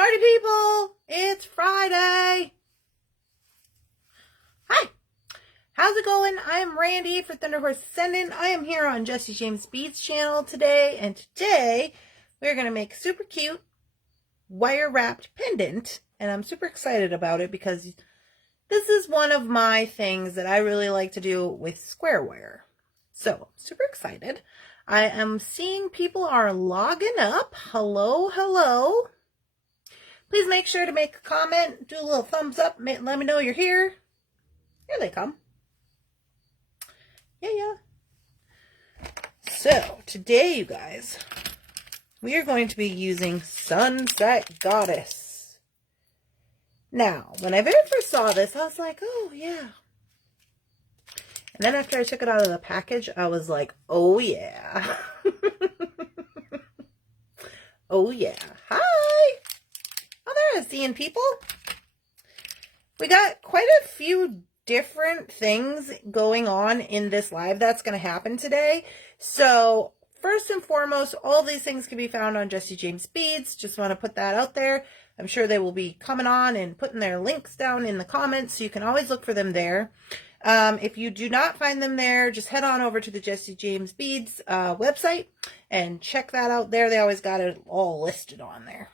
Party people, it's Friday. Hi, how's it going? I'm Randee for Thunderhorse Descendant. I am here on Jesse James Bead's channel today, and today we're going to make a super cute wire wrapped pendant, and I'm super excited about it because this is one of my things that I really like to do with square wire. So, super excited. I am seeing people are logging up. Hello, hello. Please make sure to make a comment, do a little thumbs up, let me know you're here. Here they come. Yeah. So, today, you guys, we are going to be using Sunset Goddess. Now, when I very first saw this, I was like, oh, yeah. And then after I took it out of the package, I was like, oh, yeah. Oh, yeah. Hi. Oh, there, seeing people. We got quite a few different things going on in this live that's going to happen today. So, first and foremost, all these things can be found on Jesse James Beads. Just want to put that out there. I'm sure they will be coming on and putting their links down in the comments, so you can always look for them there. If you do not find them there, just head on over to the Jesse James Beads website and check that out there. They always got it all listed on there.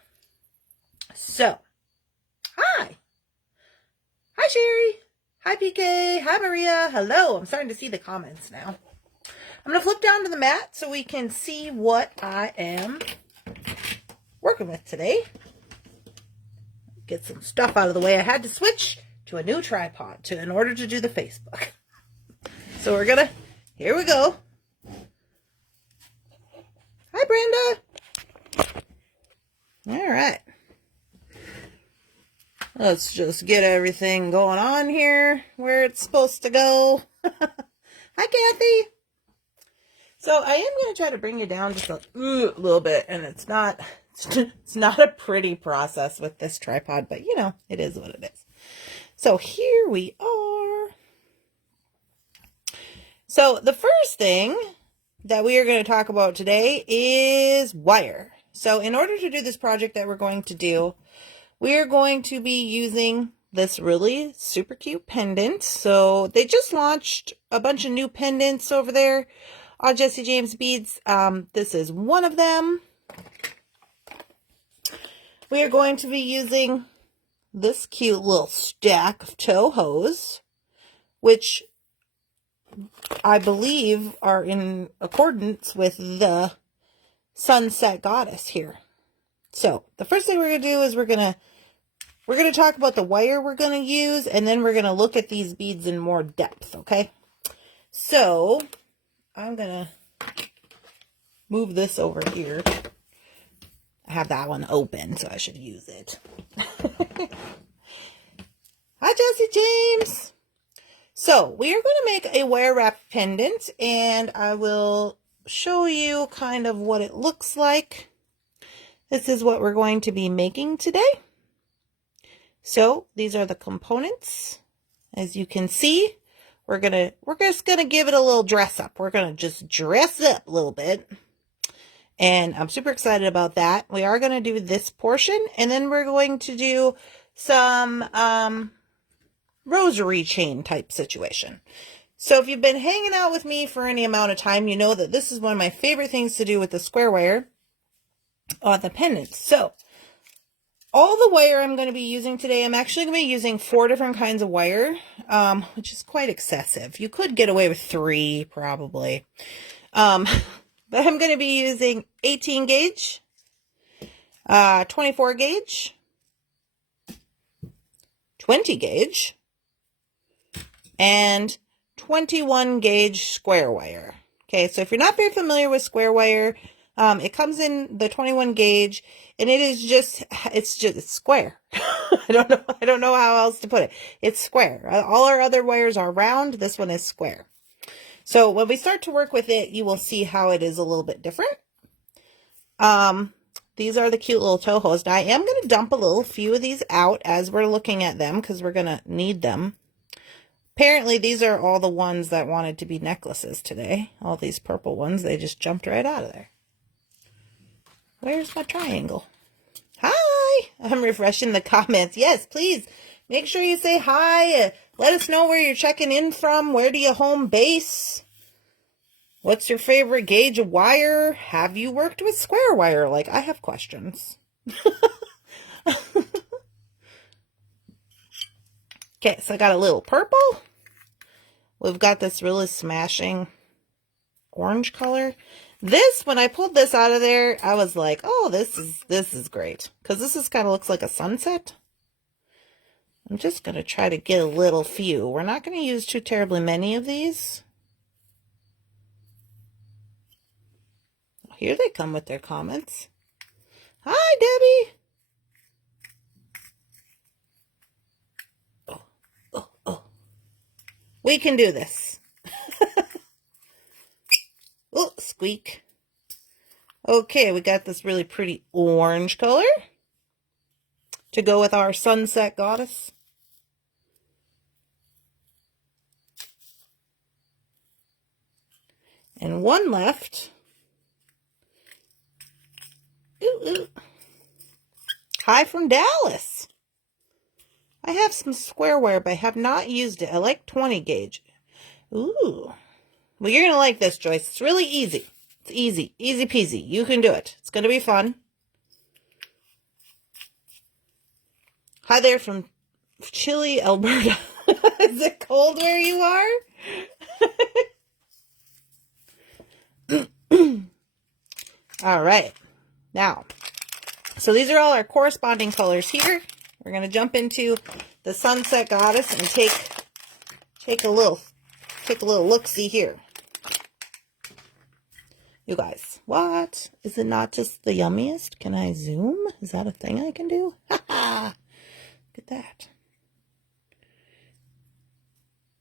So, hi. Hi, Sherry. Hi, PK. Hi, Maria. Hello. I'm starting to see the comments now. I'm going to flip down to the mat so we can see what I am working with today. Get some stuff out of the way. I had to switch to a new tripod in order to do the Facebook. So we're gonna, here we go. Hi, Brenda. All right. Let's just get everything going on here where it's supposed to go. Hi, Kathy. So I am going to try to bring you down just a little bit, and it's not a pretty process with this tripod, but you know, it is what it is. So here we are. So the first thing that we are going to talk about today is wire. So in order to do this project that we're going to do, we are going to be using this really super cute pendant. So they just launched a bunch of new pendants over there on Jesse James Beads. This is one of them. We are going to be using this cute little stack of toe hose, which I believe are in accordance with the Sunset Goddess here. So the first thing we're going to do is we're going to talk about the wire we're going to use, and then we're going to look at these beads in more depth, okay? So I'm going to move this over here. I have that one open, so I should use it. Hi, Jesse James. So we are going to make a wire wrap pendant, and I will show you kind of what it looks like. This is what we're going to be making today. So these are the components. As you can see, we're just gonna give it a little dress up. We're gonna just dress up a little bit. And I'm super excited about that. We are going to do this portion, and then we're going to do some rosary chain type situation. So if you've been hanging out with me for any amount of time, you know that this is one of my favorite things to do with the square wire on the pendants. So all the wire I'm going to be using today, I'm actually going to be using 4 different kinds of wire, which is quite excessive. You could get away with 3 probably. But I'm going to be using 18 gauge, 24 gauge, 20 gauge, and 21 gauge square wire. Okay, so if you're not very familiar with square wire, it comes in the 21 gauge, and it's square. I don't know how else to put it. It's square. All our other wires are round. This one is square. So when we start to work with it, you will see how it is a little bit different. These are the cute little toe hose. Now I am going to dump a few of these out as we're looking at them, because we're going to need them. Apparently these are all the ones that wanted to be necklaces today. All these purple ones, they just jumped right out of there. Where's my triangle? Hi! hi. I'm refreshing the comments. Yes, please make sure you say hi. Let us know where you're checking in from. Where do you home base? What's your favorite gauge of wire? Have you worked with square wire? Like, I have questions. Okay, so I got a little purple. We've got this really smashing orange color. This, when I pulled this out of there, I was like, oh, this is great. Because this kind of looks like a sunset. I'm just going to try to get a little few. We're not going to use too terribly many of these. Here they come with their comments. Hi, Debbie. Oh. We can do this. Oh, squeak. Okay, we got this really pretty orange color to go with our sunset goddess. And one left. Ooh. Hi from Dallas. I have some square wire, but I have not used it. I like 20 gauge. Ooh. Well, you're going to like this, Joyce. It's really easy. It's easy. Easy peasy. You can do it. It's going to be fun. Hi there from chilly Alberta. Is it cold where you are? All right. Now, so these are all our corresponding colors here. We're going to jump into the Sunset Goddess and take a little look-see here. You guys, what? Is it not just the yummiest? Can I zoom? Is that a thing I can do? Ha ha! Look at that.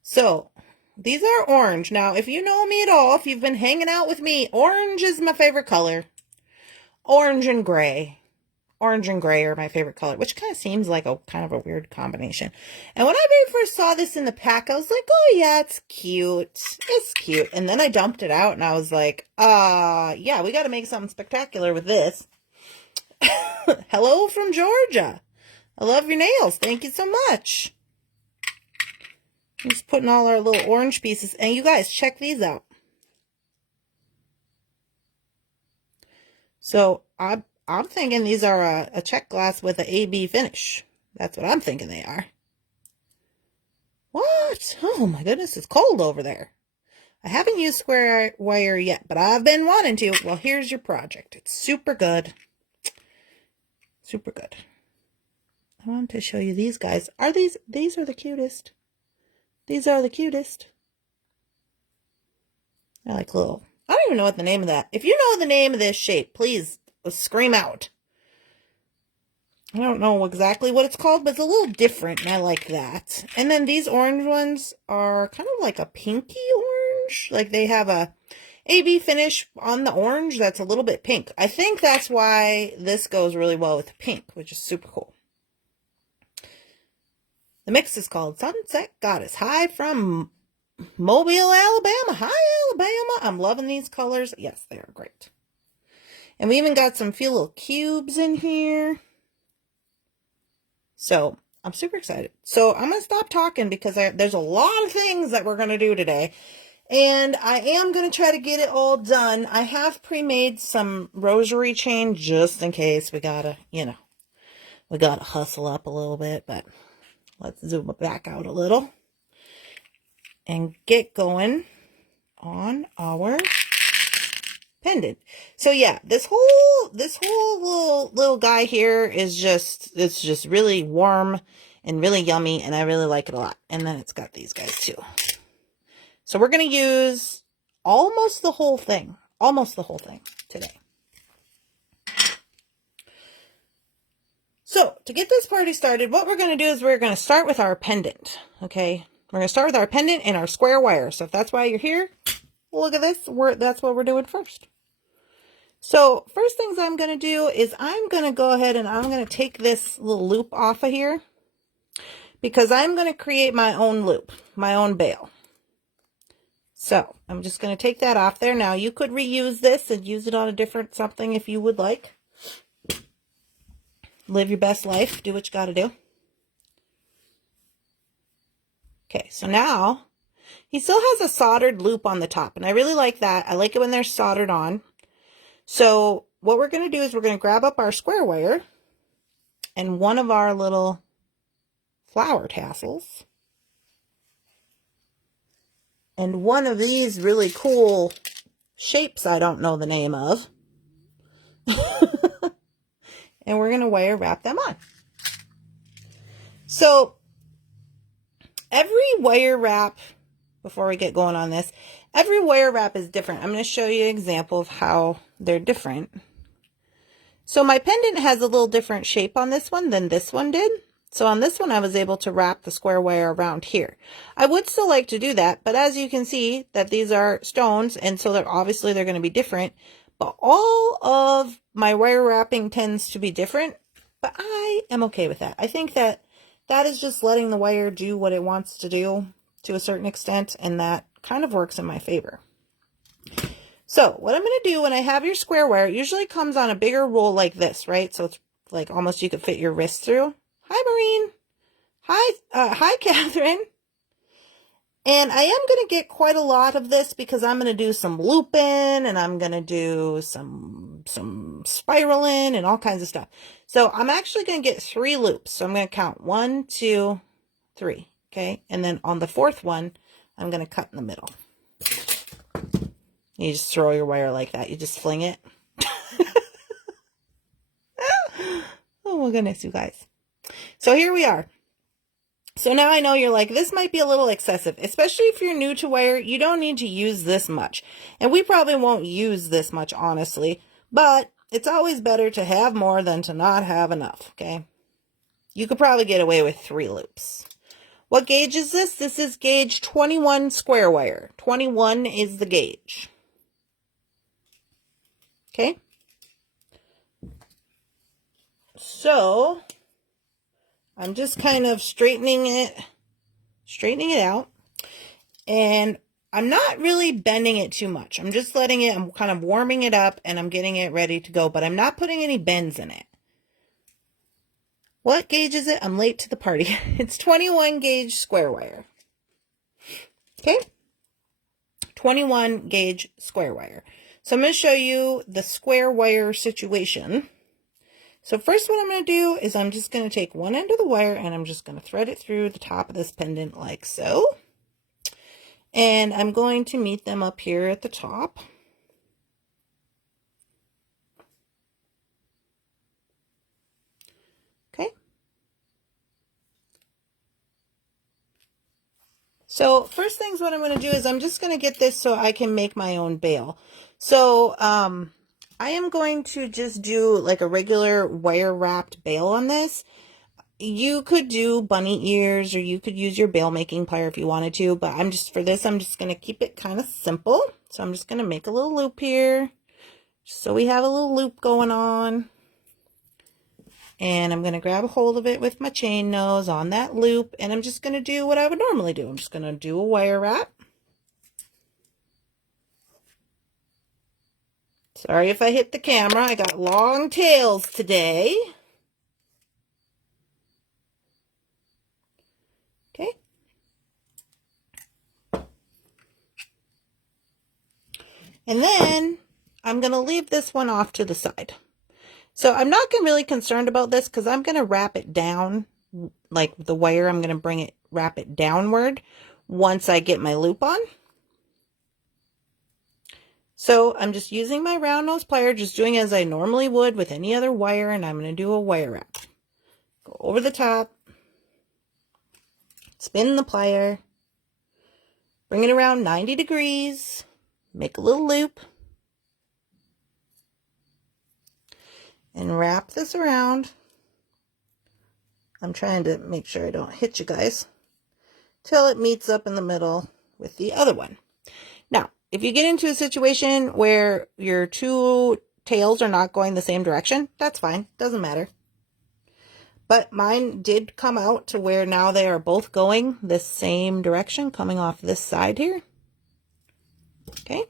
So, these are orange. Now, if you know me at all, if you've been hanging out with me, orange is my favorite color. Orange and gray. Orange and gray are my favorite color, which kind of seems like a kind of a weird combination. And when I very first saw this in the pack, I was like, oh yeah, it's cute. It's cute. And then I dumped it out and I was like, yeah, we got to make something spectacular with this. Hello from Georgia. I love your nails. Thank you so much. I'm just putting all our little orange pieces. And you guys, check these out. So I'm thinking these are a check glass with an AB finish. That's what I'm thinking they are. What? Oh my goodness, it's cold over there. I haven't used square wire yet, but I've been wanting to. Well, here's your project. It's super good. Super good. I want to show you these guys. These are the cutest. These are the cutest. I like little. I don't even know what the name of that. If you know the name of this shape, please scream out. I don't know exactly what it's called, but it's a little different, and I like that. And then these orange ones are kind of like a pinky orange. Like they have a AB finish on the orange that's a little bit pink. I think that's why this goes really well with the pink, which is super cool. The mix is called Sunset Goddess. Hi from Mobile, Alabama. Hi, Alabama. I'm loving these colors. Yes, they are great. And we even got some few little cubes in here. So, I'm super excited. So, I'm going to stop talking because there's a lot of things that we're going to do today. And I am going to try to get it all done. I have pre-made some rosary chain just in case we got to, we got to hustle up a little bit. But let's zoom it back out a little and get going on our pendant. So yeah, this whole little guy here is it's just really warm and really yummy, and I really like it a lot. And then it's got these guys too. So we're going to use almost the whole thing today. So to get this party started, what we're going to do is we're going to start with our pendant. Okay. We're going to start with our pendant and our square wire. So if that's why you're here, look at this. That's what we're doing first. So first things I'm going to do is I'm going to go ahead and I'm going to take this little loop off of here because I'm going to create my own loop, my own bail. So I'm just going to take that off there. Now you could reuse this and use it on a different something if you would like. live your best life. Do what you got to do. Okay, so now he still has a soldered loop on the top, and I really like that. I like it when they're soldered on. So what we're going to do is we're going to grab up our square wire and one of our little flower tassels and one of these really cool shapes I don't know the name of. And we're going to wire wrap them on. So every wire wrap, before we get going on this, every wire wrap is different. I'm going to show you an example of how they're different. So my pendant has a little different shape on this one than this one did. So on this one, I was able to wrap the square wire around here. I would still like to do that, but as you can see that these are stones, and so they're obviously they're going to be different. But all of my wire wrapping tends to be different, but I am okay with that. I think that that is just letting the wire do what it wants to do to a certain extent, and that kind of works in my favor. So what I'm going to do when I have your square wire, it usually comes on a bigger roll like this, right? So it's like almost you could fit your wrist through. Hi, Maureen. Hi, Catherine. And I am going to get quite a lot of this because I'm going to do some looping and I'm going to do some spiraling and all kinds of stuff. So I'm actually going to get 3 loops. So I'm going to count 1, 2, 3. Okay. And then on the 4th one, I'm going to cut in the middle. You just throw your wire like that. You just fling it. Oh my goodness, you guys. So here we are. So now I know you're like, this might be a little excessive, especially if you're new to wire. You don't need to use this much. And we probably won't use this much, honestly. But it's always better to have more than to not have enough, okay? You could probably get away with 3 loops. What gauge is this? This is gauge 21 square wire. 21 is the gauge. Okay? So I'm just kind of straightening it out. And I'm not really bending it too much. I'm just letting it, I'm kind of warming it up and I'm getting it ready to go, but I'm not putting any bends in it. What gauge is it? I'm late to the party. It's 21 gauge square wire. Okay? 21 gauge square wire. So I'm going to show you the square wire situation. So first what I'm going to do is I'm just going to take one end of the wire and I'm just going to thread it through the top of this pendant like so. And I'm going to meet them up here at the top. Okay. So first things what I'm going to do is I'm just going to get this so I can make my own bail. So I am going to just do like a regular wire wrapped bail on this. You could do bunny ears or you could use your bail making plier if you wanted to, but for this, I'm just going to keep it kind of simple. So I'm just going to make a little loop here. So we have a little loop going on. And I'm going to grab a hold of it with my chain nose on that loop. And I'm just going to do what I would normally do. I'm just going to do a wire wrap. Sorry if I hit the camera. I got long tails today. Okay. And then I'm going to leave this one off to the side. So I'm not really concerned about this because I'm going to wrap it down, like the wire, I'm going to wrap it downward once I get my loop on. So I'm just using my round nose plier, just doing as I normally would with any other wire, and I'm going to do a wire wrap. Go over the top, spin the plier, bring it around 90 degrees, make a little loop, and wrap this around. I'm trying to make sure I don't hit you guys till it meets up in the middle with the other one. Now, if you get into a situation where your 2 tails are not going the same direction, that's fine. Doesn't matter. But mine did come out to where now they are both going the same direction, coming off this side here. Okay.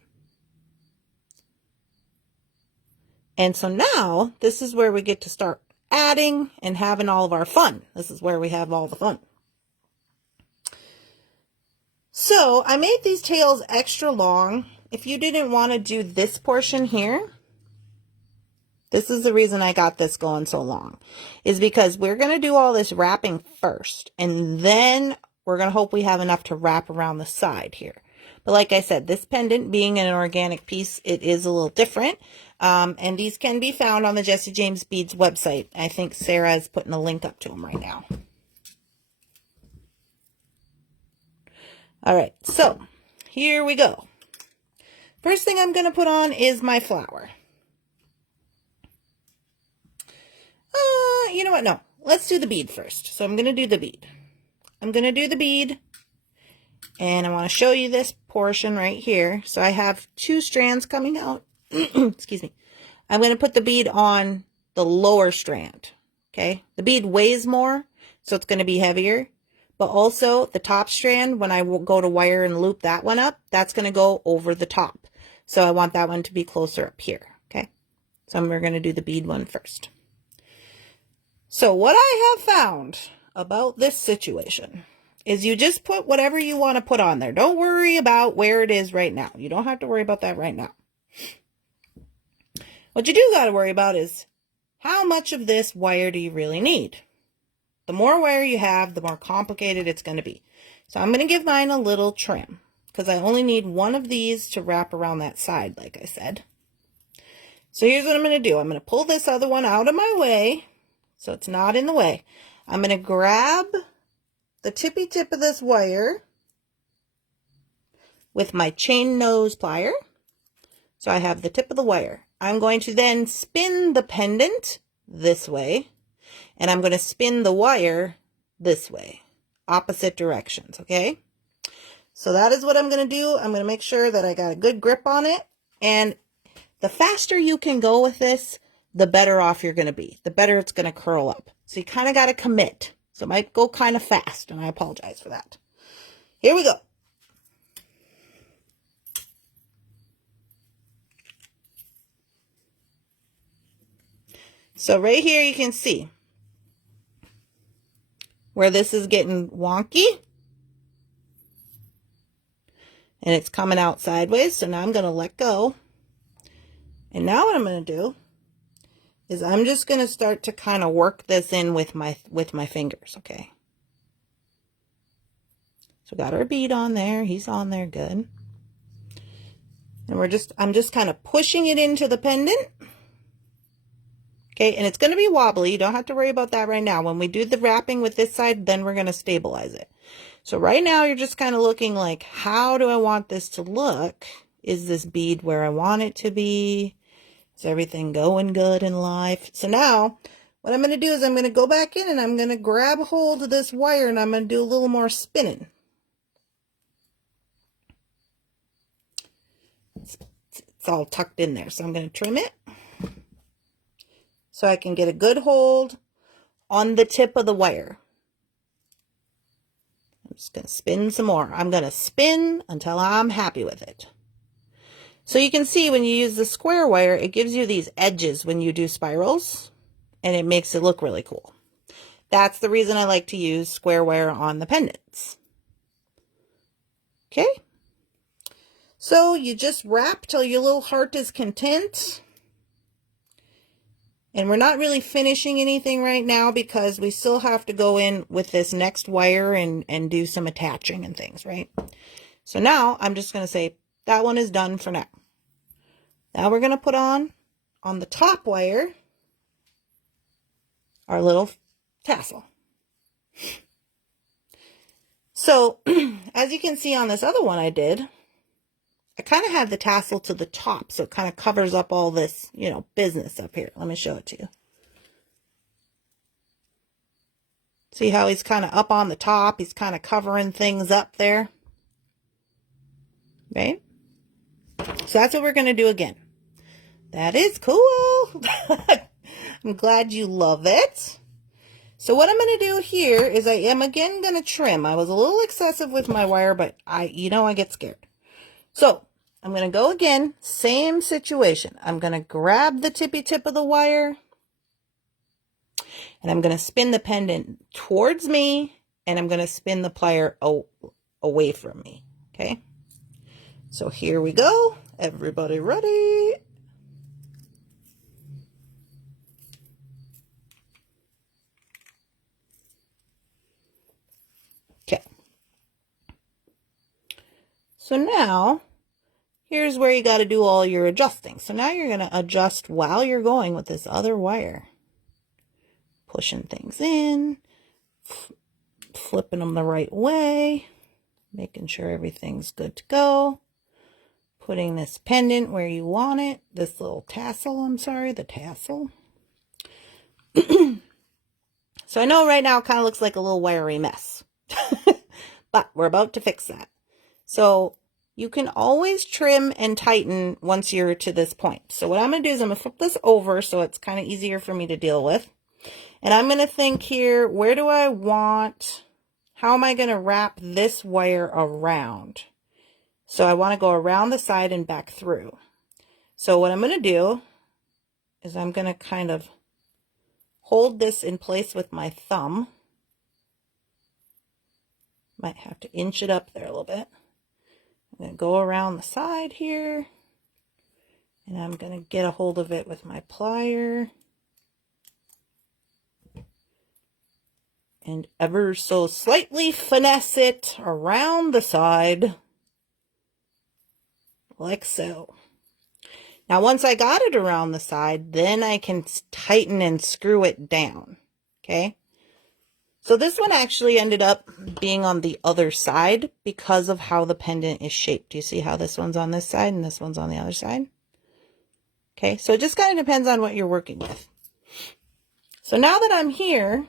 And so now this is where we get to start adding and having all of our fun. This is where we have all the fun. So I made these tails extra long. If you didn't want to do this portion here, this is the reason I got this going so long, is because we're going to do all this wrapping first, and then we're going to hope we have enough to wrap around the side here. But like I said, this pendant being an organic piece, it is a little different. And these can be found on the Jesse James Beads website. I think Sarah is putting a link up to them right now. All right, so here we go. First thing I'm going to put on is my flower. You know what? No, let's do the bead first. So I'm going to do the bead. I'm going to do the bead, and I want to show you this portion right here. So I have 2 strands coming out. Excuse me. I'm going to put the bead on the lower strand. Okay. The bead weighs more, so it's going to be heavier. But also the top strand, when I will go to wire and loop that one up, that's going to go over the top. So I want that one to be closer up here. Okay. So we're going to do the bead one first. So what I have found about this situation is you just put whatever you want to put on there. Don't worry about where it is right now. You don't have to worry about that right now. What you do got to worry about is how much of this wire do you really need? The more wire you have, the more complicated it's going to be. So I'm going to give mine a little trim because I only need one of these to wrap around that side, like I said. So here's what I'm going to do. I'm going to pull this other one out of my way so it's not in the way. I'm going to grab the tippy tip of this wire with my chain nose plier. So I have the tip of the wire. I'm going to then spin the pendant this way, and I'm going to spin the wire this way, opposite directions, okay? So that is what I'm going to do. I'm going to make sure that I got a good grip on it, and the faster you can go with this, the better off you're going to be. The better it's going to curl up. So you kind of got to commit. So it might go kind of fast, and I apologize for that. Here we go. So right here you can see where this is getting wonky. And it's coming out sideways. So now I'm going to let go. And now what I'm going to do is I'm just going to start to kind of work this in with my fingers, okay? So got our bead on there. He's on there good. And I'm just kind of pushing it into the pendant. Okay, and it's going to be wobbly. You don't have to worry about that right now. When we do the wrapping with this side, then we're going to stabilize it. So right now you're just kind of looking like, how do I want this to look? Is this bead where I want it to be? Is everything going good in life? So now what I'm going to do is I'm going to go back in and I'm going to grab hold of this wire and I'm going to do a little more spinning. It's all tucked in there. So I'm going to trim it so I can get a good hold on the tip of the wire. I'm just going to spin some more. I'm going to spin until I'm happy with it. So you can see when you use the square wire, it gives you these edges when you do spirals, and it makes it look really cool. That's the reason I like to use square wire on the pendants. Okay. So you just wrap till your little heart is content. And we're not really finishing anything right now because we still have to go in with this next wire and do some attaching and things, right? So now I'm just going to say that one is done for now. Now we're going to put on the top wire, our little tassel. So as you can see on this other one I did, I kind of had the tassel to the top, so it kind of covers up all this, you know, business up here. Let me show it to you. See how he's kind of up on the top? He's kind of covering things up there. Right? So that's what we're going to do again. That is cool. I'm glad you love it. So what I'm going to do here is I am again going to trim. I was a little excessive with my wire, but I get scared. So I'm going to go again, same situation. I'm going to grab the tippy tip of the wire And I'm going to spin the pendant towards me, and I'm going to spin the plier away from me. Okay. So here we go. Everybody ready? Okay. So now, here's where you got to do all your adjusting. So now you're going to adjust while you're going with this other wire. Pushing things in, flipping them the right way, making sure everything's good to go. Putting this pendant where you want it, this little tassel, I'm sorry, the tassel. So I know right now it kind of looks like a little wiry mess, but we're about to fix that. So you can always trim and tighten once you're to this point. So what I'm going to do is I'm going to flip this over so it's kind of easier for me to deal with. And I'm going to think here, where do I want, how am I going to wrap this wire around? So I want to go around the side and back through. So what I'm going to do is I'm going to kind of hold this in place with my thumb. Might have to inch it up there a little bit. I'm going to go around the side here. And I'm going to get a hold of it with my plier. And ever so slightly finesse it around the side. Like so. Now, once I got it around the side, then I can tighten and screw it down. Okay. So this one actually ended up being on the other side because of how the pendant is shaped. Do you see how this one's on this side and this one's on the other side? Okay. So it just kind of depends on what you're working with. So now that I'm here,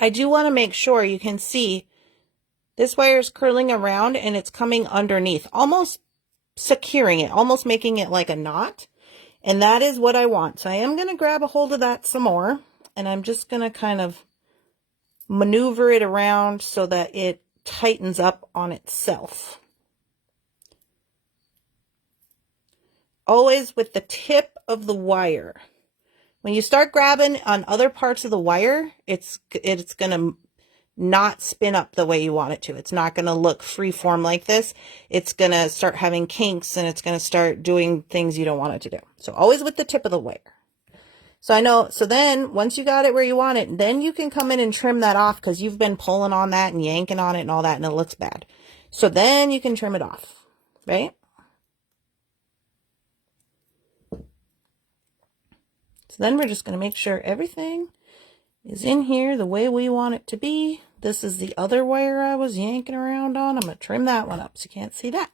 I do want to make sure you can see this wire is curling around and it's coming underneath, almost securing it, almost making it like a knot. And that is what I want. So I am going to grab a hold of that some more, and I'm just going to kind of maneuver it around so that it tightens up on itself. Always with the tip of the wire. When you start grabbing on other parts of the wire, it's going to not spin up the way you want it to. It's not going to look free form like this. It's going to start having kinks, and it's going to start doing things you don't want it to do. So always with the tip of the wire. So I know, so then once you got it where you want it, then you can come in and trim that off because you've been pulling on that and yanking on it and all that, and it looks bad. So then you can trim it off, right? So then we're just going to make sure everything is in here the way we want it to be. This is the other wire I was yanking around on. I'm going to trim that one up so you can't see that.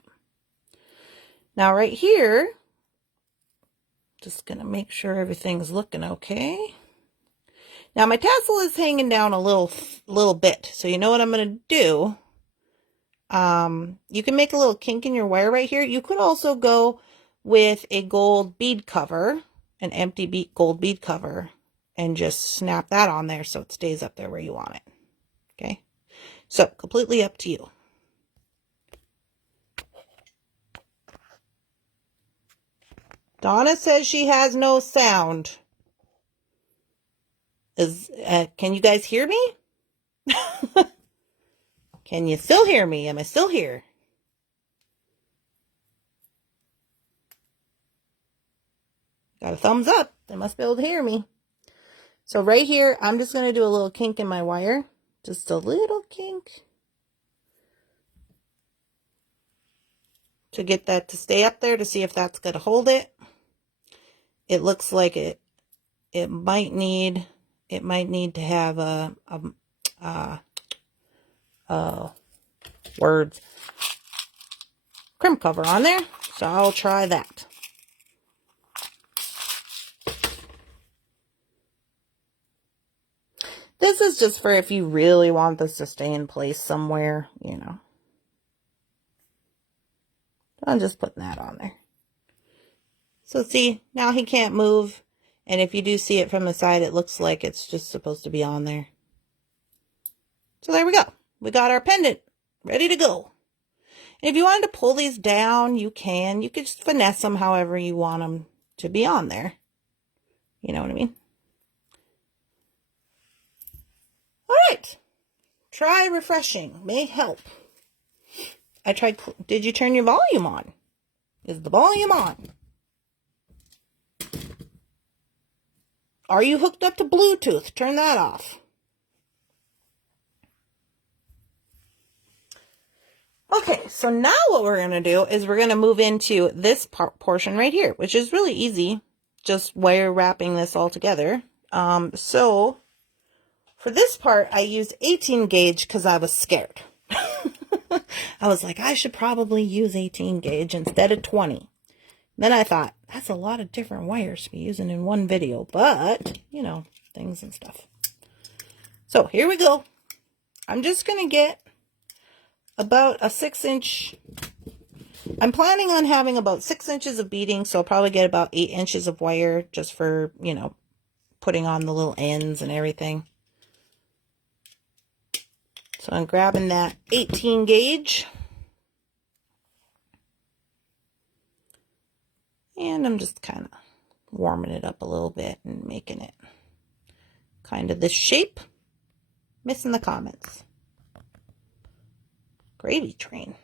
Now right here, just going to make sure everything's looking okay. Now my tassel is hanging down a little bit. So you know what I'm going to do? You can make a little kink in your wire right here. You could also go with a gold bead cover, an empty gold bead cover, and just snap that on there so it stays up there where you want it. Okay, so completely up to you. Donna says she has no sound. Can you guys hear me? Can you still hear me? Am I still here? Got a thumbs up. They must be able to hear me. So right here, I'm just going to do a little kink in my wire. Just a little kink. To get that to stay up there to see if that's going to hold it. It looks like it might need to have words crimp cover on there. So I'll try that. This is just for if you really want this to stay in place somewhere, you know. I'm just putting that on there. So see, now he can't move. And if you do see it from the side, it looks like it's just supposed to be on there. So there we go. We got our pendant ready to go. And if you wanted to pull these down, you can. You could just finesse them however you want them to be on there. You know what I mean? All right. Try refreshing. May help. I tried. Did you turn your volume on? Is the volume on? Are you hooked up to Bluetooth? Turn that off. Okay, so now what we're going to do is we're going to move into this portion right here, which is really easy. Just wire wrapping this all together. So for this part, I used 18 gauge because I was scared. I was like, I should probably use 18 gauge instead of 20. Then I thought, that's a lot of different wires to be using in one video, but, you know, things and stuff. So here we go. I'm just going to get about a 6-inch. I'm planning on having about 6 inches of beading, so I'll probably get about 8 inches of wire just for, you know, putting on the little ends and everything. So I'm grabbing that 18 gauge. And I'm just kind of warming it up a little bit and making it kind of this shape. Missing the comments. Gravy train.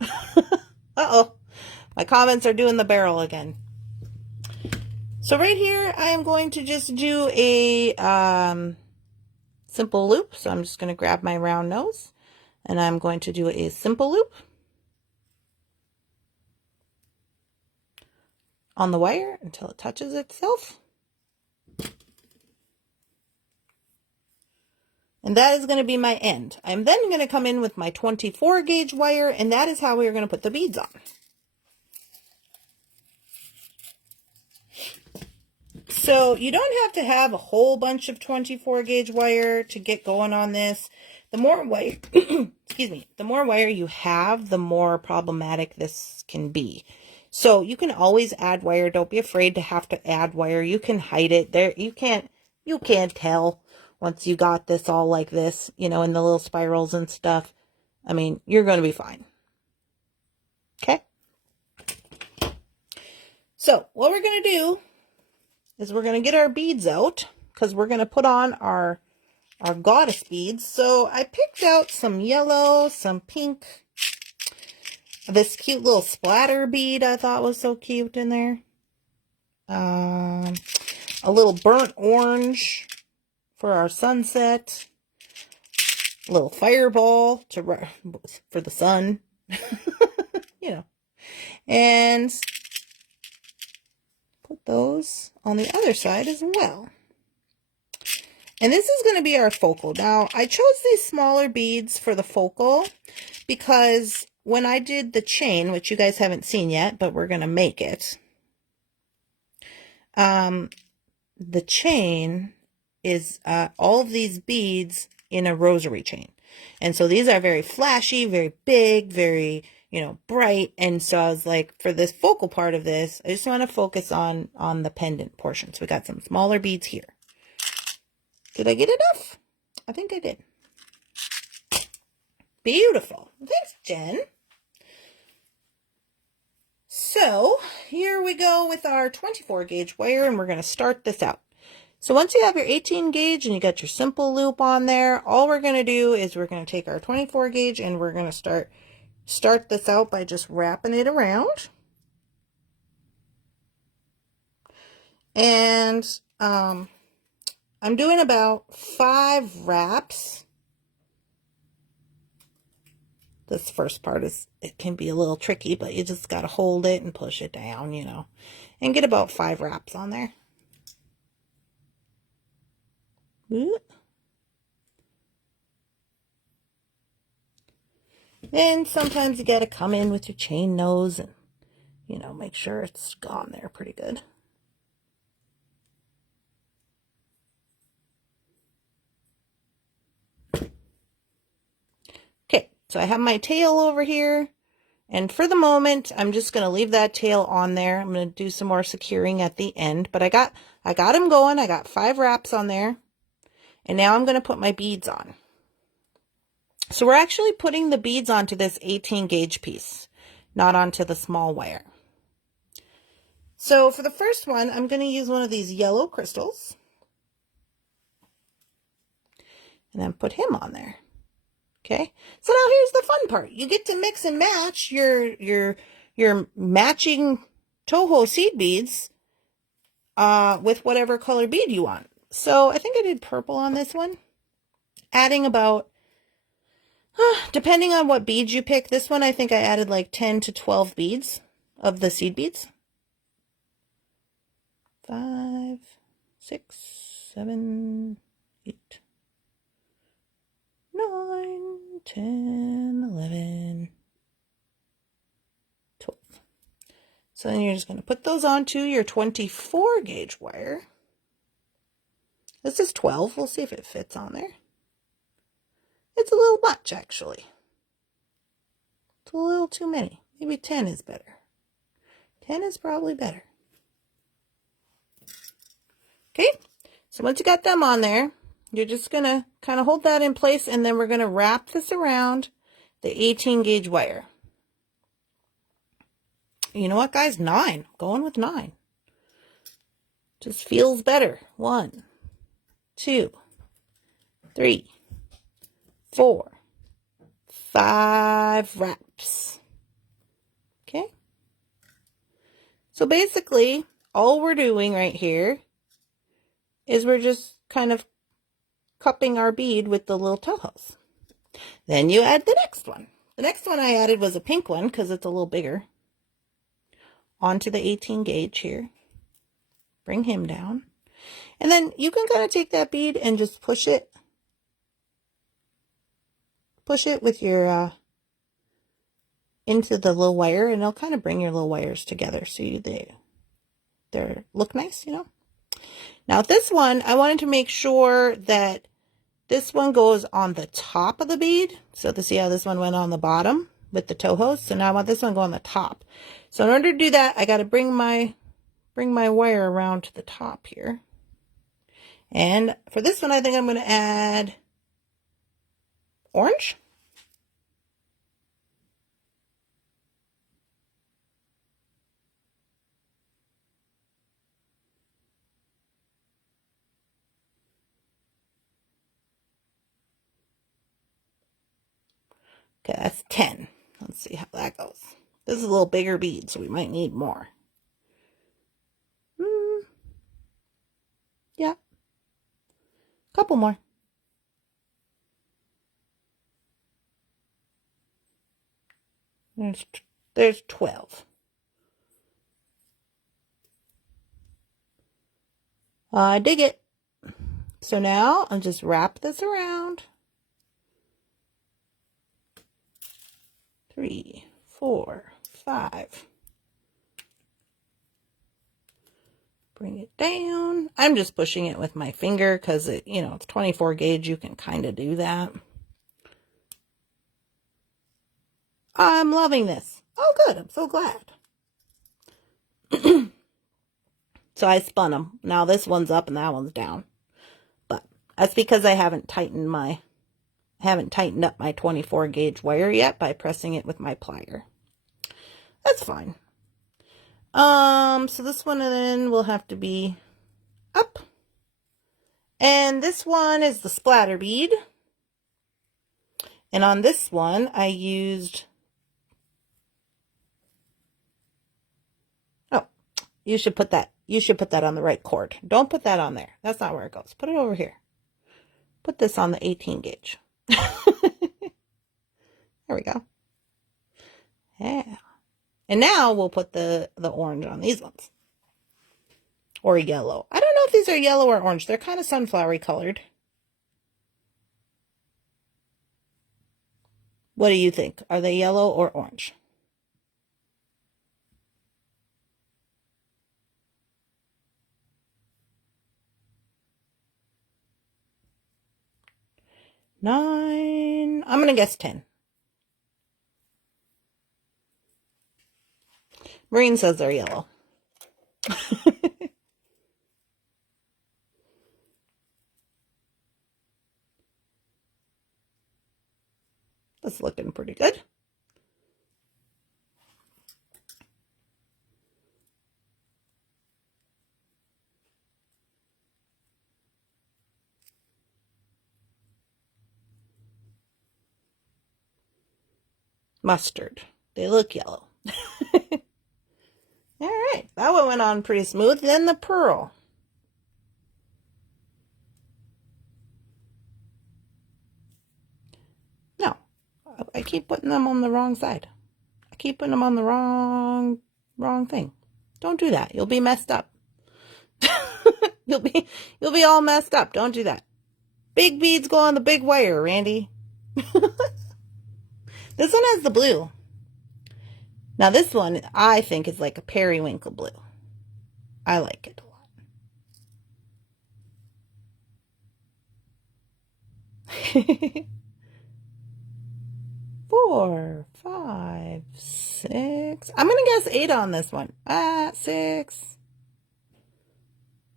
Uh-oh. My comments are doing the barrel again. So right here, I am going to just do a simple loop. So I'm just going to grab my round nose and I'm going to do a simple loop on the wire until it touches itself. And that is going to be my end. I'm then going to come in with my 24 gauge wire, and that is how we are going to put the beads on. So you don't have to have a whole bunch of 24 gauge wire to get going on this. The more wire, excuse me, the more wire you have, the more problematic this can be. So you can always add wire. Don't be afraid to have to add wire. You can hide it there. You can't tell once you got this all like this, you know, in the little spirals and stuff. I mean, you're going to be fine. Okay. So what we're going to do is we're going to get our beads out because we're going to put on our goddess beads. So I picked out some yellow, some pink, this cute little splatter bead I thought was so cute in there. A little burnt orange for our sunset. A little fireball for the sun. You know. And put those on the other side as well. And this is going to be our focal. Now, I chose these smaller beads for the focal because when I did the chain, which you guys haven't seen yet, but we're going to make it. The chain is all of these beads in a rosary chain. And so these are very flashy, very big, very, you know, bright. And so I was like, for this focal part of this, I just want to focus on the pendant portion. So we got some smaller beads here. Did I get enough? I think I did. Beautiful. Thanks, Jen. So here we go with our 24 gauge wire, and we're going to start this out. So once you have your 18 gauge and you got your simple loop on there, all we're going to do is we're going to take our 24 gauge and we're going to start this out by just wrapping it around. And I'm doing about 5 wraps. This first part it can be a little tricky, but you just got to hold it and push it down, you know, and get about 5 wraps on there. Then sometimes you got to come in with your chain nose and, you know, make sure it's gone there pretty good. Okay, so I have my tail over here, and for the moment, I'm just going to leave that tail on there. I'm going to do some more securing at the end, but I got him going. I got 5 wraps on there, and now I'm going to put my beads on. So we're actually putting the beads onto this 18 gauge piece, not onto the small wire. So for the first one, I'm going to use one of these yellow crystals. and then put him on there. Okay, so now here's the fun part. You get to mix and match your matching Toho seed beads with whatever color bead you want. So I think I did purple on this one, adding about, depending on what beads you pick. This one I think I added like 10 to 12 beads of the seed beads. 5, 6, 7, 8, 9, 10, 11, 12. So then you're just going to put those onto your 24 gauge wire. This is 12. We'll see if it fits on there. It's a little much, actually. It's a little too many. Maybe 10 is better. 10 is probably better. Okay, so once you got them on there, you're just going to kind of hold that in place, and then we're going to wrap this around the 18 gauge wire. You know what, guys? 9. Going with 9. Just feels better. 1, 2, 3, 4, 5 wraps. Okay? So basically, all we're doing right here is we're just kind of cupping our bead with the little Tohos. Then you add the next one. The next one I added was a pink one because it's a little bigger. Onto the 18 gauge here. Bring him down. And then you can kind of take that bead and just push it. Push it with your, into the little wire, and it'll kind of bring your little wires together so they look nice, you know. Now this one, I wanted to make sure that this one goes on the top of the bead. So to see how this one went on the bottom with the Tohos. So now I want this one to go on the top. So in order to do that, I got to bring my wire around to the top here. And for this one, I think I'm going to add orange. Okay, that's 10. Let's see how that goes. This is a little bigger bead, so we might need more. Yeah. Couple more. There's 12. I dig it. So now I'll just wrap this around. 3, 4, 5. Bring it down. I'm just pushing it with my finger because it, you know, it's 24 gauge. You can kind of do that. I'm loving this. Oh, good. I'm so glad. So I spun them. Now this one's up and that one's down. But that's because I haven't tightened up my 24 gauge wire yet by pressing it with my plier. That's fine. So this one then will have to be up. And this one is the splatter bead. And on this one, I used, oh, you should put that on the right cord. Don't put that on there. That's not where it goes. Put it over here. Put this on the 18 gauge. There we go. Yeah. And now we'll put the orange on these ones. Or yellow. I don't know if these are yellow or orange. They're kind of sunflowery colored. What do you think? Are they yellow or orange? Nine. I'm going to guess 10. Marine says they're yellow. That's looking pretty good. mustard. They look yellow. All right, that one went on pretty smooth. Then the pearl. No, I keep putting them on the wrong side. I keep putting them on the wrong thing. Don't do that. You'll be messed up. You'll be all messed up. Don't do that. Big beads go on the big wire, Randee. This one has the blue. Now this one I think is like a periwinkle blue. I like it a lot. 4, 5, 6. I'm gonna guess 8 on this one. 6,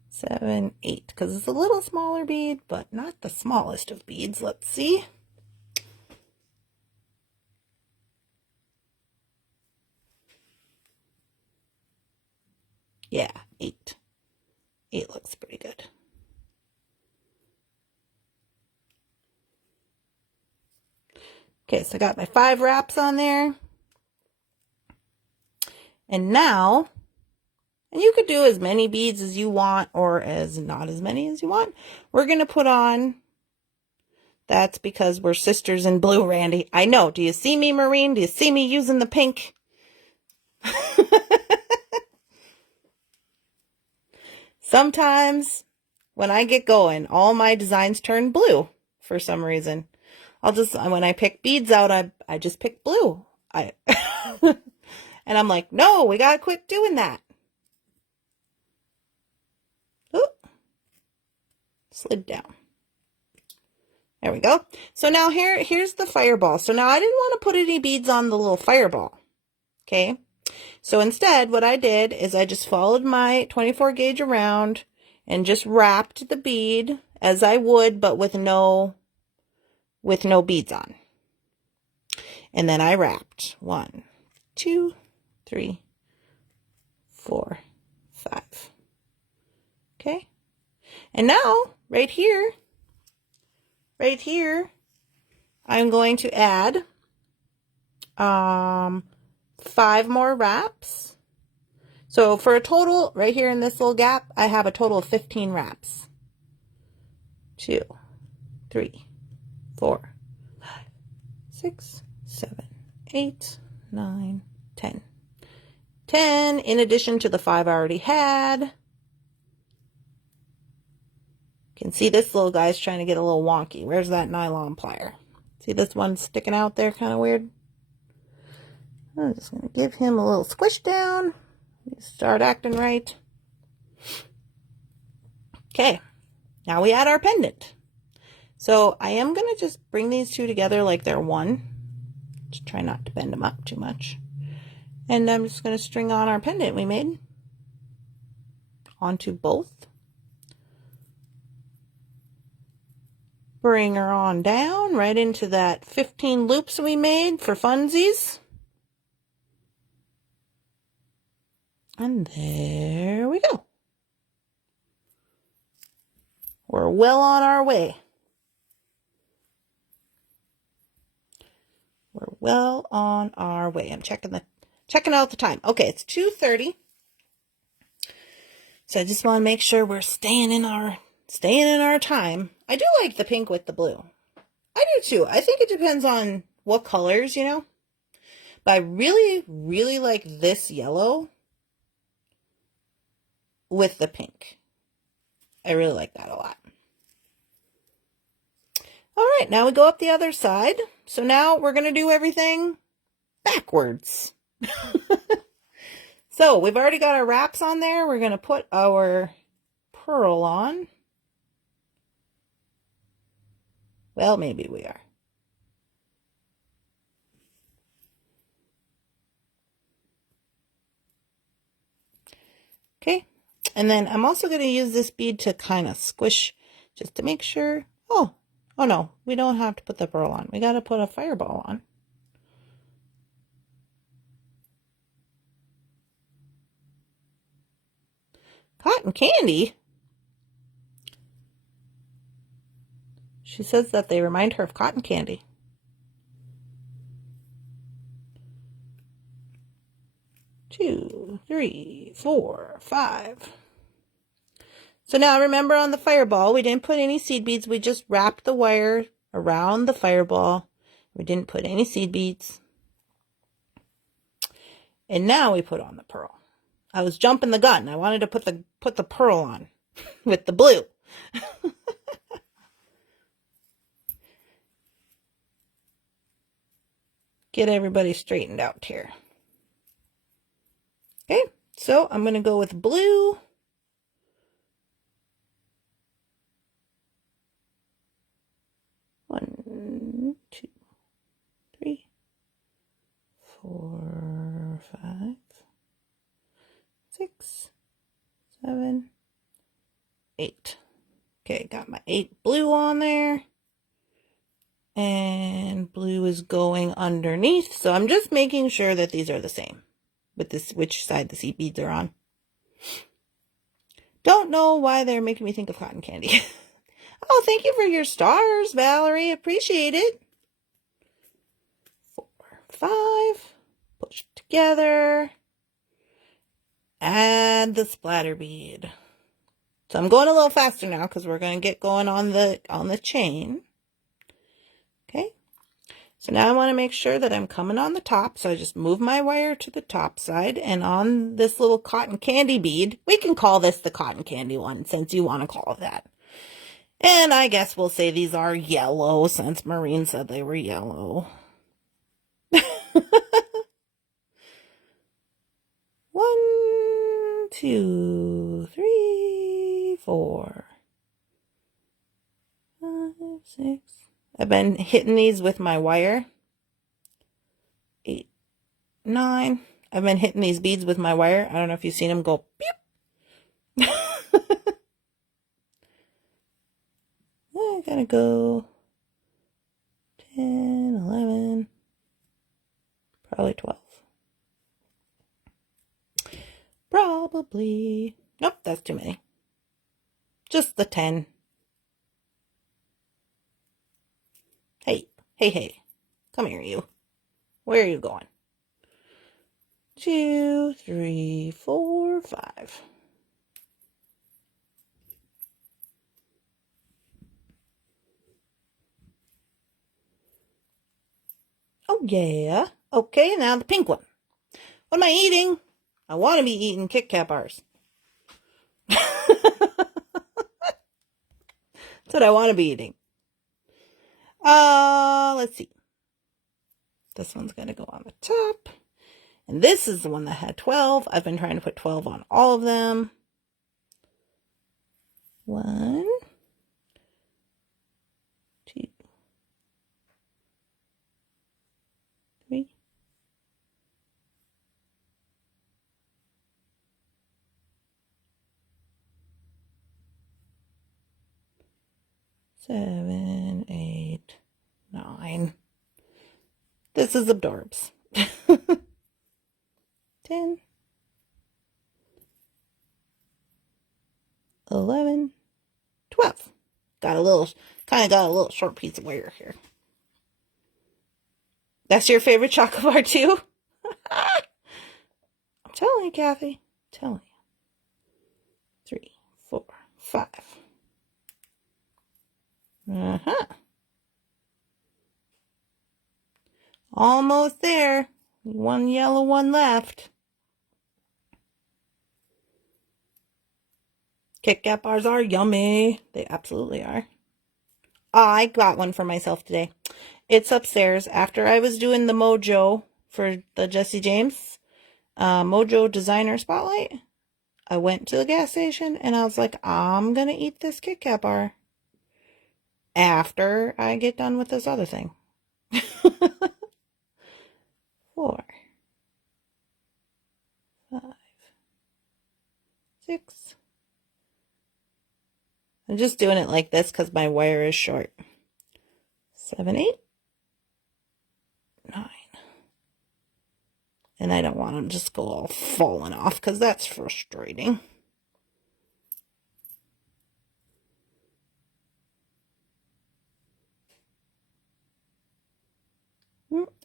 7, 8. Because it's a little smaller bead, but not the smallest of beads. Let's see. Yeah, 8. 8 looks pretty good. Okay, so I got my 5 wraps on there. And now, and you could do as many beads as you want or as not as many as you want. We're going to put on, that's because we're sisters in blue, Randee. I know. Do you see me, Maureen? Do you see me using the pink? Sometimes when I get going, all my designs turn blue for some reason. When I pick beads out, I just pick blue. And I'm like, no, we gotta quit doing that. Oop. Slid down. There we go. So now here's the fireball. So now I didn't want to put any beads on the little fireball. Okay. So instead, what I did is I just followed my 24 gauge around and just wrapped the bead as I would, but with no beads on. And then I wrapped 1, 2, 3, 4, 5. Okay. And now right here, I'm going to add 5 more wraps. So for a total, right here in this little gap, I have a total of 15 wraps. 2, 3, 4, 5, 6, 7, 8, 9, 10. 10 in addition to the 5 I already had. You can see this little guy's trying to get a little wonky. Where's that nylon plier? See this one sticking out there, kind of weird? I'm just going to give him a little squish down. Start acting right. Okay, now we add our pendant. So I am going to just bring these two together like they're one. Just try not to bend them up too much. And I'm just going to string on our pendant we made onto both. Bring her on down right into that 15 loops we made for funsies. And there we go. We're well on our way. We're well on our way. I'm checking out the time. Okay, it's 2:30. So I just want to make sure we're staying in our time. I do like the pink with the blue. I do too. I think it depends on what colors, you know. But I really, really like this yellow with the pink. I really like that a lot. All right, now we go up the other side. So now we're going to do everything backwards. So we've already got our wraps on there. We're going to put our pearl on. Well, maybe we are. Okay. And then I'm also going to use this bead to kind of squish just to make sure. Oh no, we don't have to put the pearl on. We got to put a fireball on. Cotton candy? She says that they remind her of cotton candy. 2, 3, 4, 5. So now remember on the fireball, we didn't put any seed beads. We just wrapped the wire around the fireball. We didn't put any seed beads. And now we put on the pearl. I was jumping the gun. I wanted to put the pearl on with the blue. Get everybody straightened out here. Okay, so I'm going to go with blue. One, 2, 3, 4, 5, 6, 7, 8. Okay, got my 8 blue on there. And blue is going underneath. So I'm just making sure that these are the same with this, which side the seed beads are on. Don't know why they're making me think of cotton candy. Oh, thank you for your stars, Valerie. Appreciate it. 4, 5. Push together. Add the splatter bead. So I'm going a little faster now because we're going to get going on the chain. Okay. So now I want to make sure that I'm coming on the top. So I just move my wire to the top side, and on this little cotton candy bead, we can call this the cotton candy one since you want to call it that. And I guess we'll say these are yellow since Maureen said they were yellow. 1, 2, 3, 4, 5, 6. I've been hitting these with my wire. 8, 9. I've been hitting these beads with my wire. I don't know if you've seen them go beep. I gotta go 10, 11, probably 12. Probably. Nope, that's too many. Just the 10. Hey, hey, hey. Come here, you. Where are you going? 2, 3, 4, 5. Oh, yeah. Okay, now the pink one. What am I eating? I want to be eating Kit Kat bars. That's what I want to be eating. Let's see. This one's going to go on the top. And this is the one that had 12. I've been trying to put 12 on all of them. 1, 2, 3. 7, 8, 9. This is adorbs. 10, 11, 12. Kind of got a little short piece of wire here. That's your favorite chocolate bar too? I'm telling you, Kathy. I'm telling you. 3, 4, 5. Almost there. One yellow one left. Kit Kat bars are yummy. They absolutely are. I got one for myself today. It's upstairs. After I was doing the Mojo for the Jesse James Mojo Designer Spotlight, I went to the gas station and I was like, I'm going to eat this Kit Kat bar after I get done with this other thing. 4, 5, 6. I'm just doing it like this because my wire is short. 7, 8, 9. And I don't want them to just go all falling off because that's frustrating.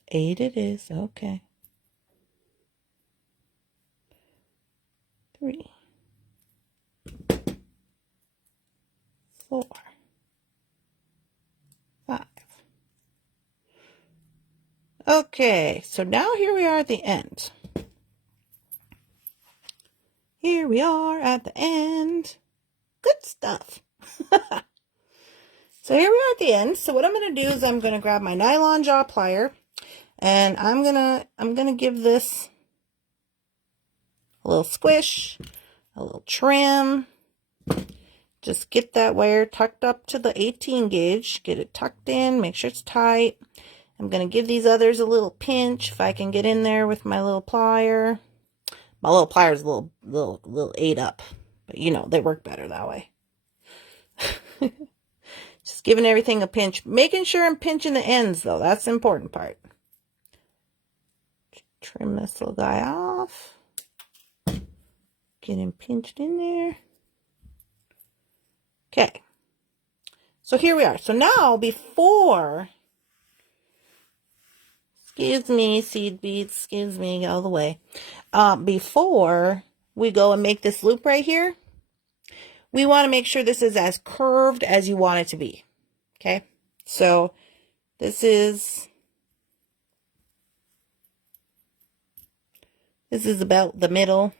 8 it is. Okay. 4, 5. Okay, so now here we are at the end. Here we are at the end. Good stuff. So here we are at the end. So what I'm going to do is I'm going to grab my nylon jaw plier, and I'm going to give this a little squish, a little trim. Just get that wire tucked up to the 18 gauge, get it tucked in, make sure it's tight. I'm going to give these others a little pinch if I can get in there with my little plier. My little plier is a little ate up, but you know, they work better that way. Just giving everything a pinch, making sure I'm pinching the ends though. That's the important part. Trim this little guy off. Get him pinched in there. Okay. So here we are. So now before, excuse me, seed beads, excuse me, all the way. Before we go and make this loop right here, we want to make sure this is as curved as you want it to be. Okay, so this is about the middle,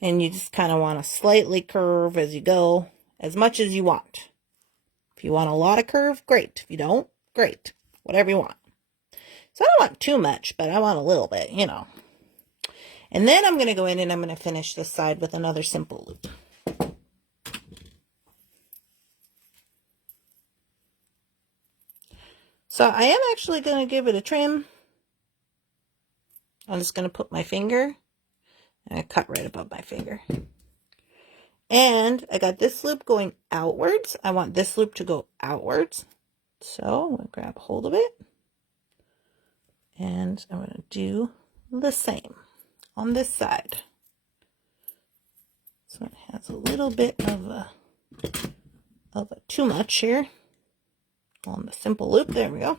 and you just kind of want to slightly curve as you go, as much as you want. If you want a lot of curve, great. If you don't, great. Whatever you want. So I don't want too much, but I want a little bit, you know. And then I'm going to go in and I'm going to finish this side with another simple loop. So I am actually going to give it a trim. I'm just going to put my finger and I cut right above my finger. And I got this loop going outwards. I want this loop to go outwards. So I'm going to grab hold of it. And I'm going to do the same on this side. So it has a little bit of a too much here on the simple loop. There we go.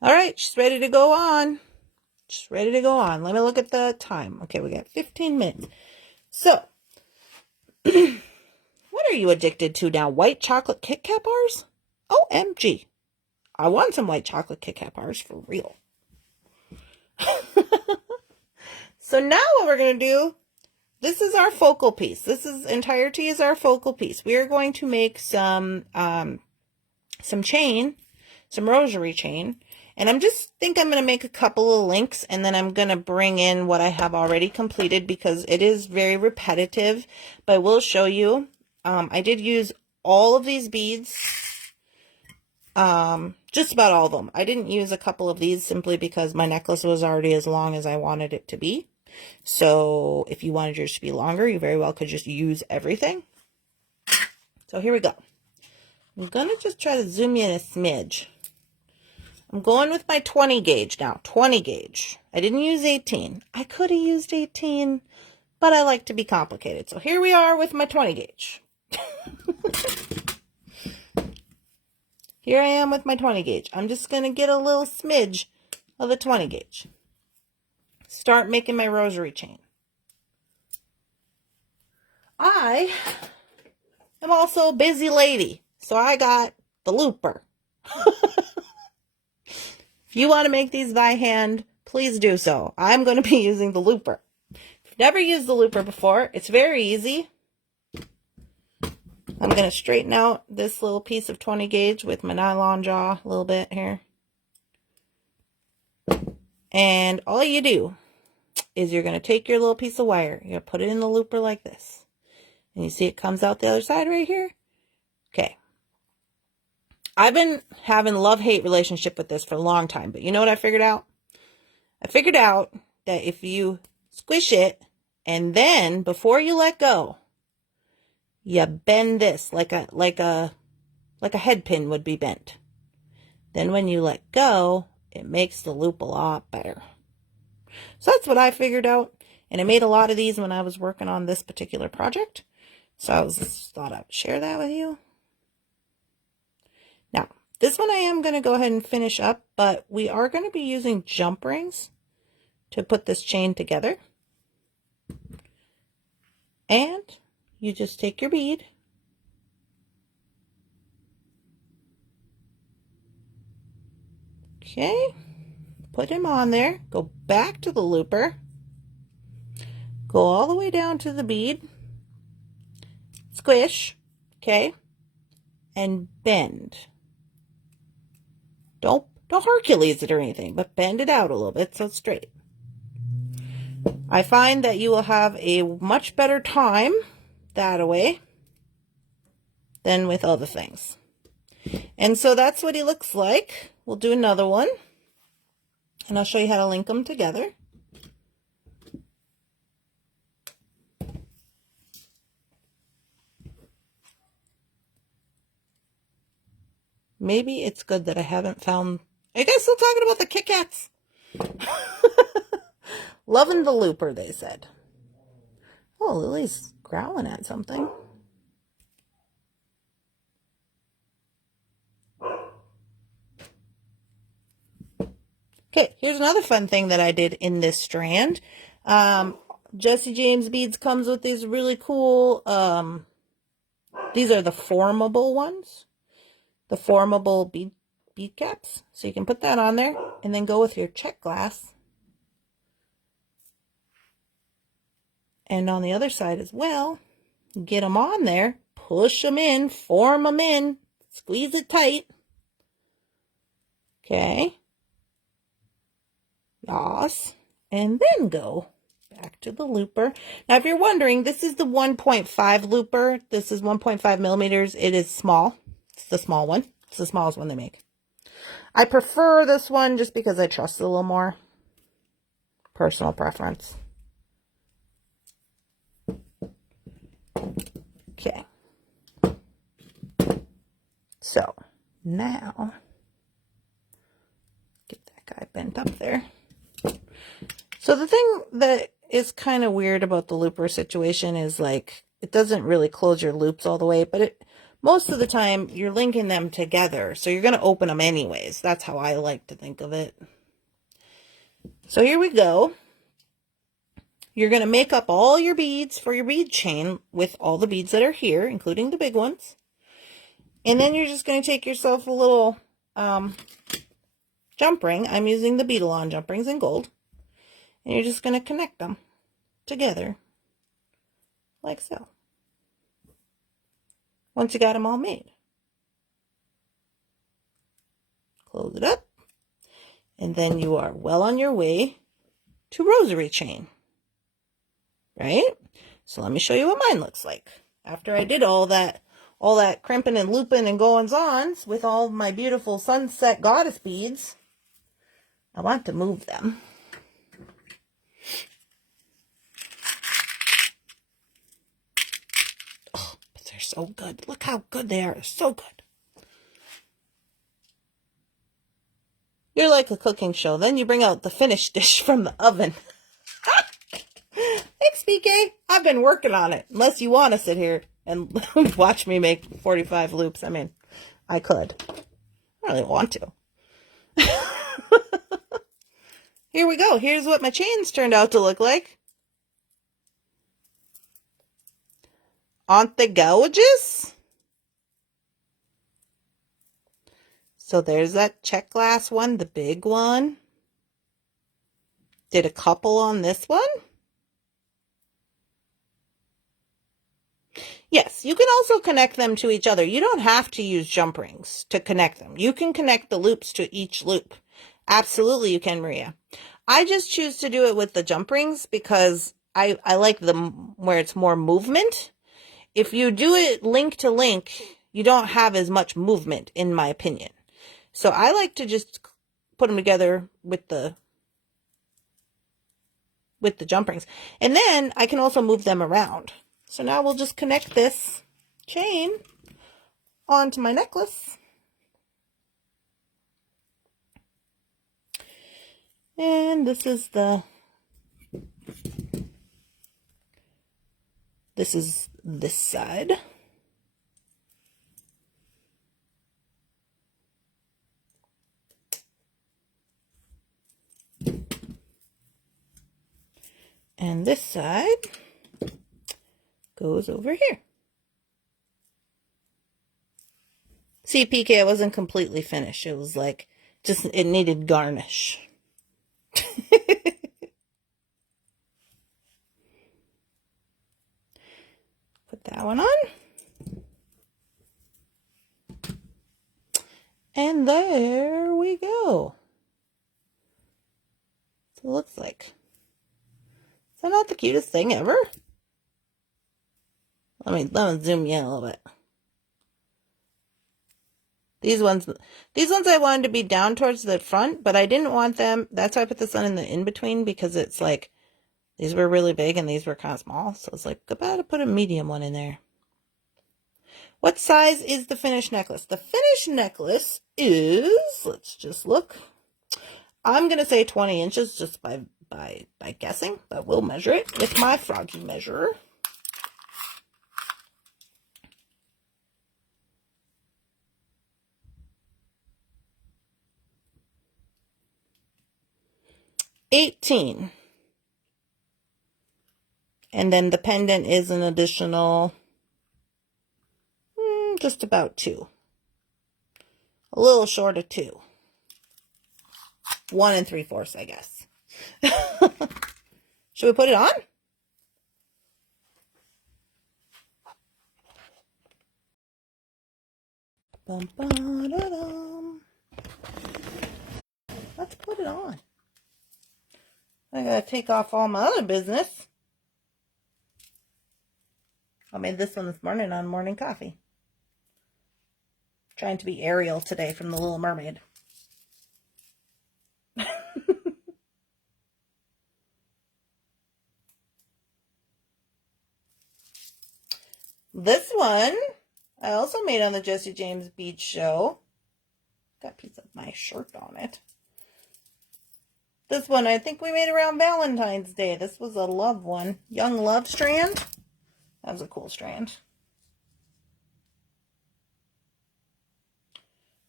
All right, she's ready to go on. She's ready to go on. Let me look at the time. Okay, we got 15 minutes. So, what are you addicted to now? White chocolate Kit Kat bars? OMG. I want some white chocolate Kit Kat bars for real. So now what we're going to do, this is our focal piece. This entirety is our focal piece. We are going to make some chain, some rosary chain. And I'm going to make a couple of links, and then I'm going to bring in what I have already completed because it is very repetitive, but I will show you. I did use all of these beads, just about all of them. I didn't use a couple of these simply because my necklace was already as long as I wanted it to be. So if you wanted yours to be longer, you very well could just use everything. So here we go. I'm going to just try to zoom in a smidge. I'm going with my 20 gauge now. 20 gauge. I didn't use 18. I could have used 18, but I like to be complicated. So here we are with my 20 gauge. Here I am with my 20 gauge. I'm just going to get a little smidge of the 20 gauge. Start making my rosary chain. I am also a busy lady, so I got the looper. If you want to make these by hand, please do so. I'm going to be using the looper. If you've never used the looper before, it's very easy. I'm going to straighten out this little piece of 20 gauge with my nylon jaw a little bit here. And all you do is you're going to take your little piece of wire. You're going to put it in the looper like this. And you see it comes out the other side right here? Okay. I've been having a love-hate relationship with this for a long time, but you know what I figured out? I figured out that if you squish it and then before you let go, you bend this like a head pin would be bent. Then when you let go, it makes the loop a lot better. So that's what I figured out, and I made a lot of these when I was working on this particular project. So I thought I would share that with you. Now, this one I am going to go ahead and finish up, but we are going to be using jump rings to put this chain together. And you just take your bead, okay, put him on there, go back to the looper, go all the way down to the bead, squish, okay, and bend. Don't Hercules it or anything, but bend it out a little bit so it's straight. I find that you will have a much better time that way than with other things. And so that's what he looks like. We'll do another one, and I'll show you how to link them together. Maybe it's good that I haven't found... Are you guys still talking about the Kit Kats? Loving the looper, they said. Oh, Lily's growling at something. Okay, here's another fun thing that I did in this strand. Jesse James Beads comes with these really cool, these are the formable ones. The formable bead caps. So you can put that on there and then go with your check glass. And on the other side as well, get them on there, push them in, form them in, squeeze it tight. Okay. Yes. And then go back to the looper. Now, if you're wondering, this is the 1.5 looper. This is 1.5 millimeters. It is small. It's the small one. It's the smallest one they make. I prefer this one just because I trust it a little more. Personal preference. Okay. So, now, get that guy bent up there. So the thing that is kind of weird about the looper situation is, like, it doesn't really close your loops all the way, but most of the time you're linking them together, so you're going to open them anyways. That's how I like to think of it. So here we go. You're going to make up all your beads for your bead chain with all the beads that are here, including the big ones. And then you're just going to take yourself a little jump ring. I'm using the Bead-A-Long jump rings in gold. And you're just going to connect them together like so. Once you got them all made. Close it up. And then you are well on your way to rosary chain. Right? So let me show you what mine looks like. After I did all that crimping and looping and goings-ons with all my beautiful sunset goddess beads, I want to move them. Oh, but they're so good. Look how good they are. They're so good. You're like a cooking show. Then you bring out the finished dish from the oven. Thanks, BK. I've been working on it. Unless you want to sit here and watch me make 45 loops. I mean, I could. I really want to. Here we go. Here's what my chains turned out to look like. Aren't they gorgeous? So there's that check glass one, the big one. Did a couple on this one. Yes, you can also connect them to each other. You don't have to use jump rings to connect them. You can connect the loops to each loop. Absolutely you can, Maria. I just choose to do it with the jump rings because I like them where it's more movement. If you do it link to link, you don't have as much movement, in my opinion. So I like to just put them together with the jump rings. And then I can also move them around. So now we'll just connect this chain onto my necklace. And this is this side. And this side goes over here. See, PK, it wasn't completely finished. It was like, just, it needed garnish. Put that one on. And there we go. So it looks like. Is that not the cutest thing ever? Let me zoom you in a little bit. These ones I wanted to be down towards the front, but I didn't want them. That's why I put this one in the in-between, because it's like, these were really big and these were kind of small. So it's like, about to put a medium one in there. What size is the finished necklace? The finished necklace is, let's just look. I'm going to say 20 inches just by guessing, but we'll measure it with my froggy measurer. $18. And then the pendant is an additional, just about 2. A little short of 2. 1 3/4, I guess. Should we put it on? Bum, ba, da, dum. Let's put it on. I gotta take off all my other business. I made this one this morning on morning coffee. Trying to be Ariel today from The Little Mermaid. This one I also made on the Jesse James Bead show. Got a piece of my shirt on it. This one I think we made around Valentine's Day. This was a love one. Young Love strand. That was a cool strand.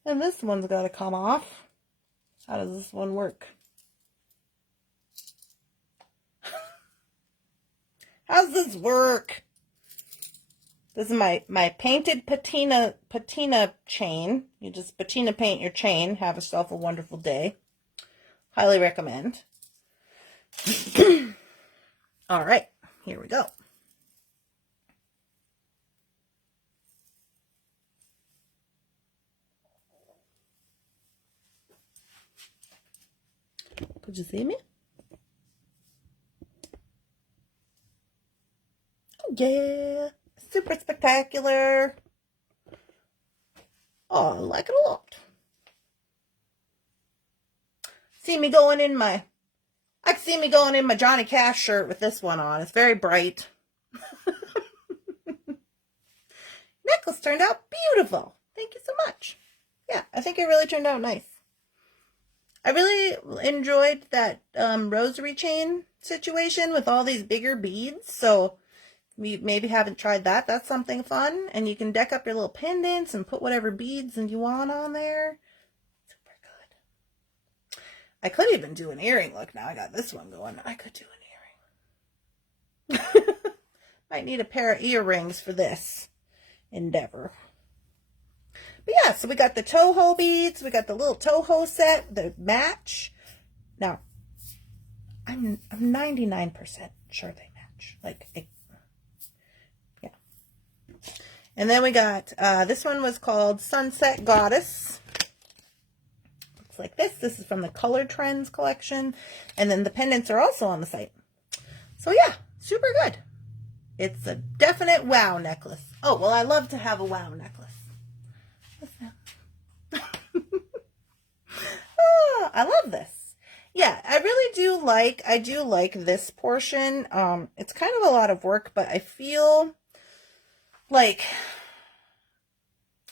And this one's got to come off. How does this one work? How's this work? This is my painted patina chain. You just patina paint your chain. Have yourself a wonderful day. Highly recommend. All right, here we go. Could you see me? Oh, yeah. Super spectacular. Oh, I like it a lot. I can see me going in my Johnny Cash shirt with this one on. It's very bright. Necklace turned out beautiful. Thank you so much. Yeah, I think it really turned out nice. I really enjoyed that rosary chain situation with all these bigger beads. So you maybe haven't tried that. That's something fun. And you can deck up your little pendants and put whatever beads you want on there. Super good. I could even do an earring look. Now I got this one going. I could do an earring. Might need a pair of earrings for this endeavor. But yeah, so we got the Toho beads. We got the little Toho set, the match. Now, I'm 99% sure they match. Yeah. And then we got, this one was called Sunset Goddess. Looks like this. This is from the Color Trends collection. And then the pendants are also on the site. So yeah, super good. It's a definite wow necklace. Oh, well, I love to have a wow necklace. Oh, I love this. Yeah, I really do like, this portion. It's kind of a lot of work, but I feel like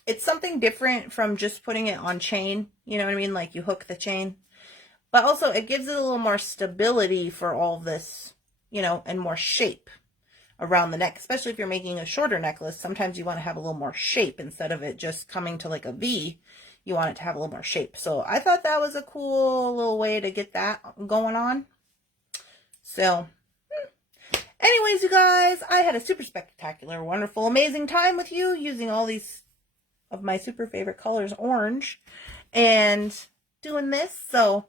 it's something different from just putting it on chain. You know what I mean? Like you hook the chain. But also it gives it a little more stability for all this, you know, and more shape around the neck, especially if you're making a shorter necklace. Sometimes you want to have a little more shape instead of it just coming to like a V. You want it to have a little more shape. So I thought that was a cool little way to get that going on. So, Anyways, you guys, I had a super spectacular, wonderful, amazing time with you using all these of my super favorite colors, orange, and doing this. So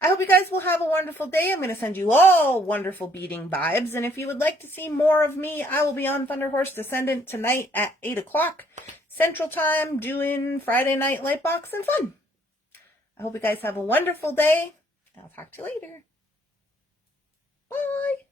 I hope you guys will have a wonderful day. I'm going to send you all wonderful beading vibes. And if you would like to see more of me, I will be on Thunderhorse Descendant tonight at 8 o'clock Central Time doing Friday night Lightbox and fun. I hope you guys have a wonderful day. I'll talk to you later. Bye.